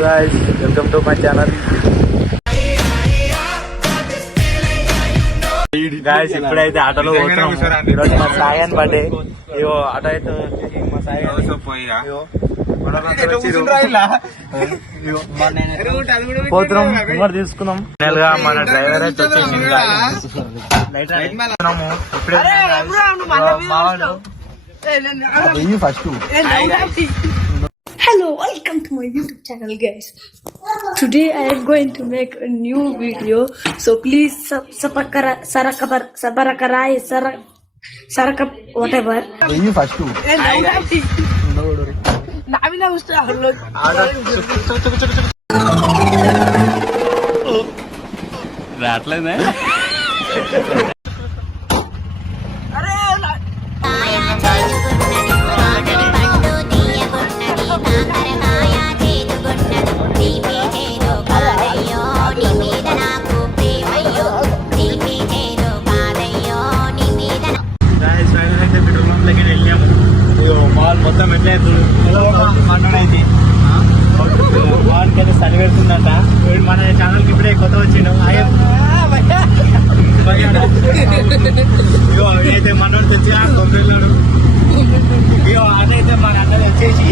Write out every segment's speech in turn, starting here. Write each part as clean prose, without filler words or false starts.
guys, welcome to my channel. Guys, ఇప్పుడైతే ఆటోలో పోతున్నాం. ఈరోజు మా సాయన్ బర్త్డే. ఇగో ఆటో అయితే మా సాయన్ పోతున్నాం. నెంబర్ తీసుకున్నాం. ఫైనల్ గా మన డ్రైవర్ అయితే వచ్చేసింది. First Hello, welcome to my YouTube channel, guys. Today I am going to make a new video, so please sarakap whatever. First రాట్లేదా మొత్తం ఎట్లా మాట్లాడైతే వాడికైతే చలి పెడుతుందంట. మన ఛానల్కి ఇప్పుడే కొత్త వచ్చిండు. ఇగో అయితే మనోడు తెచ్చి కొబ్బరిల్లాడు. ఇగో అదైతే మన అన్నది వచ్చేసి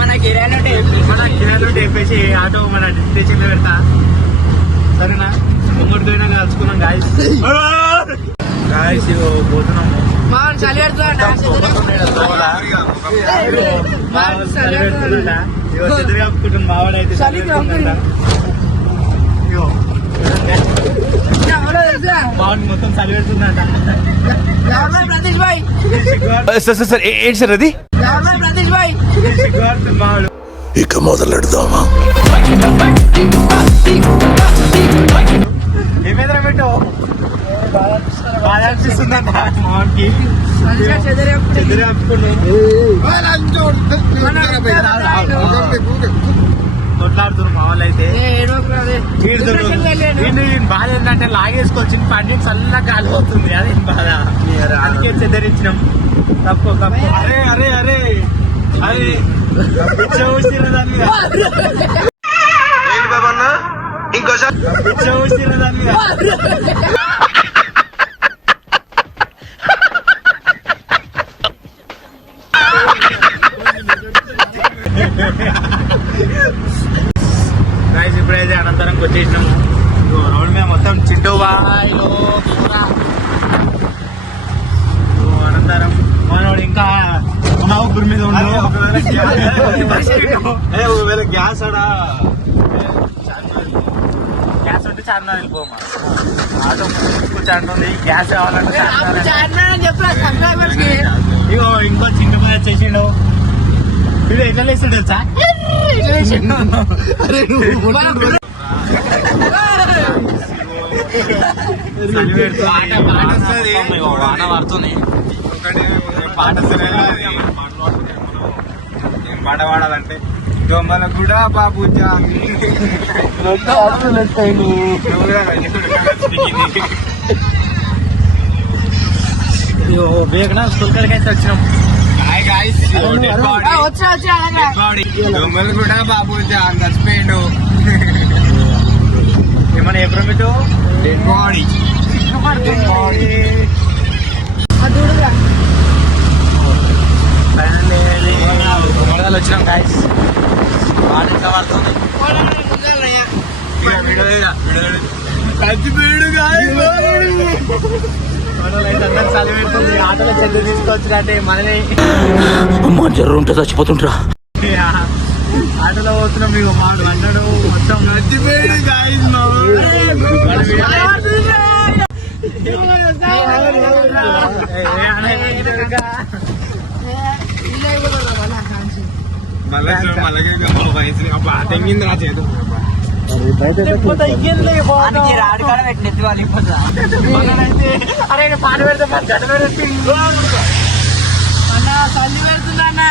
మన కిరాయిలో చెప్పేసి ఆటో మన స్టేషన్లో పెడతా. సరేనా? ముంగడికైనా కలుసుకున్నాం గాయస్. గాయస్ ఇగో పోతున్నాము. చలి పెడుతుందంట. కుటుంబం మావాడైతే మావాడిని మొత్తం చలి పెడుతుందంట. సార్ ఏంటి సార్ అది? మావాడు ఇక మొదలెడదామా? ఏమేదరా పెట్టు బాగా అనిపిస్తుందంట మావాడికి. కొట్లాడుతున్నారు మా వాళ్ళు అయితే. బాధ ఏంటంటే లాగేసుకొచ్చి పండి చల్లగా గాలి అవుతుంది. అదే బాధ. అందుకే చెదరించినాం. తప్పు తప్పు. అరే అరే అరే అది దాని దాని గైస్ ఇప్పుడైతే అనంతరంకి వచ్చేసినాము. రోడ్ మీద మొత్తం చింటూబా అనంతరం మనోడు ఇంకా మన ఊరి మీద ఉండు. ఒకవేళ గ్యాస్ గ్యాస్ ఉంటే చార్మినార్ వెళ్ళిపోమా. ఆటో కూర్చోండి. గ్యాస్ కావాలంటే ఇగో ఇంకో చింటూ వచ్చేసిండు. వీడు ఎట్లా లేస్తాడు తెలుసా? వాన పడుతుంది. పాట పాడాలంటే దొమ్మల కూడా బాబు బేగనా స్కూల్ కాడికి అయితే వచ్చినాం. దొమ్మలు కూడా బాబు చచ్చిపోయిండు. ఏమన్నా ఎప్పుడు మీకు బాడీ వచ్చినాం గాయస్. వాడు ఇంకా పడుతుంది. అందరు చలి పెడుతుంది. ఆటోలో చెల్లి తీసుకొచ్చినట్టే మనమే జర్రు ఉంటే చచ్చిపోతుంటరా. ఆటోలో పోతున్నాం. మీకు మాడు అన్నాడు మొత్తం నచ్చిపోయాడు గాయస్. తెంగింది రా చేదు. అరే పాట పెడితే తల్లి పెడుతుందా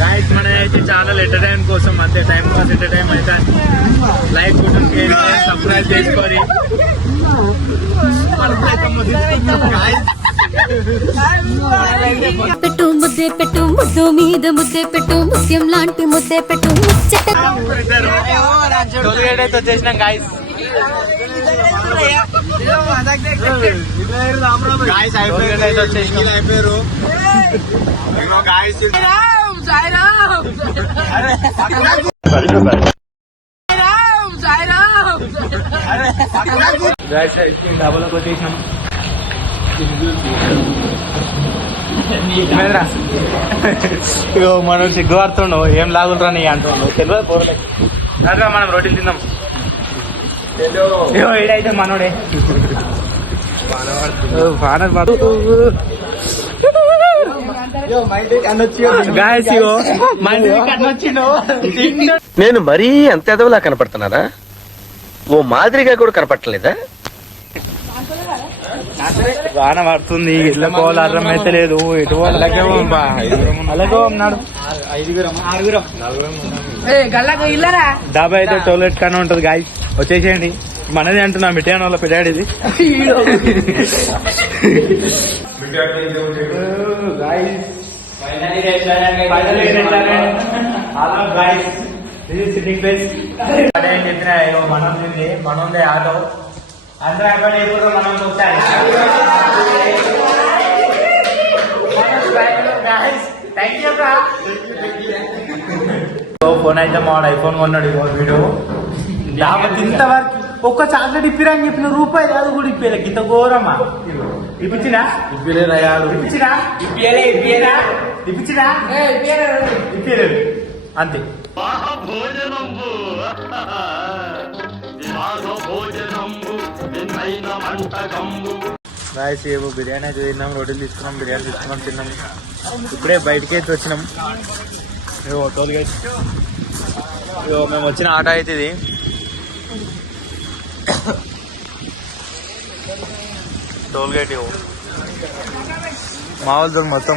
గాయస్ మనైతే చాలా ఎంటర్టైన్ కోసం అంతే టైం పాస్ ఎంటర్టైన్ అయితే లైక్ సబ్స్క్రైబ్ చేసుకొని పెట్టు ముద్దే పెట్టు ముద్దు మీద ముద్దే పెట్టు ముత్యం లాంటి ముద్దే పెట్టు ముచ్చట అయితే వచ్చేసినాం గాయస్ అయితే వచ్చేసినాం అయిపోయారు గాయస్ డబ్బులకు వచ్చేసినాం ఇగో మనం సిగ్గుపడుతుండవు ఏం లాగులరా నీ అంటుండవు తెలియదు పోరలేదు అట్లా మనం రొటీన్ తిందాం ఇగో ఏడైతే మనోడే నేను మరీ అంత ఎదవలా కనపడుతున్నారా? ఓ మాదిరిగా కూడా కనపడలేదా? వాన పడుతుంది ఇళ్ళ పోవాలి అర్థం అయితే లేదు ఎటు అలాగే ఉన్నాడు డాబా అయితే టోయిలెట్ కానీ ఉంటది గాయస్ వచ్చేసేయండి మనది అంటున్నా మిఠాయి వాళ్ళ పిడాడిది చెప్పిన మనోందే ఆటో అందరూ అక్కడ మనం ఫోన్ అయితే మా ఐఫోన్ కొన్నాడు వీడియో ఇంతవరకు ఒక్క చాక్లెట్ ఇప్పిరా అని చెప్పిన రూపాయి కాదు కూడా ఇప్పలే ఇంత ఘోరమ్మా ఇప్పించినా ఇప్పించినా ఇప్పలేదు అంతే గాయస్ ఏవో బిర్యానీ అయితే తిన్నాం రోటీలు తీసుకున్నాం బిర్యానీ తీసుకున్నాం తిన్నాం ఇప్పుడే బయటకి అయితే వచ్చినాం ఏవో టోల్ గేట్ ఇవో మేము వచ్చిన ఆటో అయితే ఇది టోల్ గేట్ ఇవో మా వాళ్ళతో మొత్తం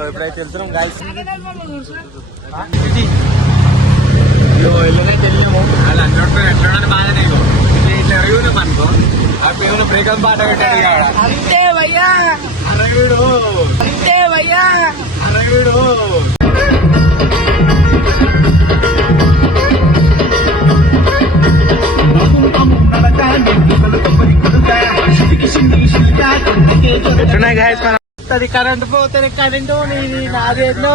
ఎప్పుడైతే వెళ్తున్నాం గాయస్ వెళ్ళనే తెలియము అలా అన్నట్టు ఎట్లా బాగానే ఇట్లా ఎరుగున్నాం అనుకో అప్పుడు బ్రేకప్ పాట పెట్టాడు అరవీడు ఎట్లున్నాయి గాయస్ మన కరెంట్ పోతే కరెంటు నీది నాదేదో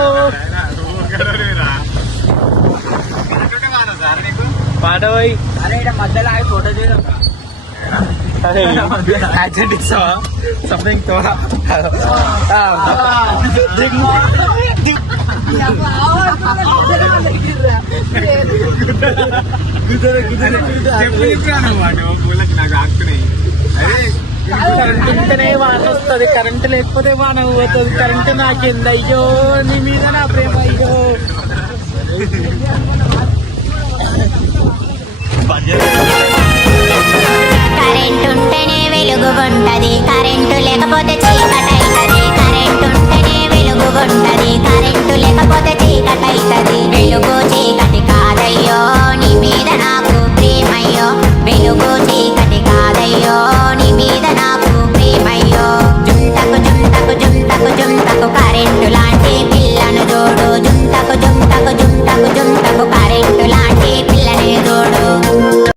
పాట పోయి అరే ఇక్కడ మధ్యలో ఆగి ఫోటో చేయడం యాక్సిడెంట్ ఇస్తావా సంథింగ్ తోడా నాకు ఆకుతున్నాయి కరెంట్ ఉంటేనే వాన వస్తుంది కరెంట్ లేకపోతే వాన పోతుంది కరెంట్ నాకింది అయ్యో నీ మీద నా ప్రేమ అయ్యో కరెంట్ ఉంటేనే వెలుగు ఉంటది కరెంటు లేకపోతే చీకటైతది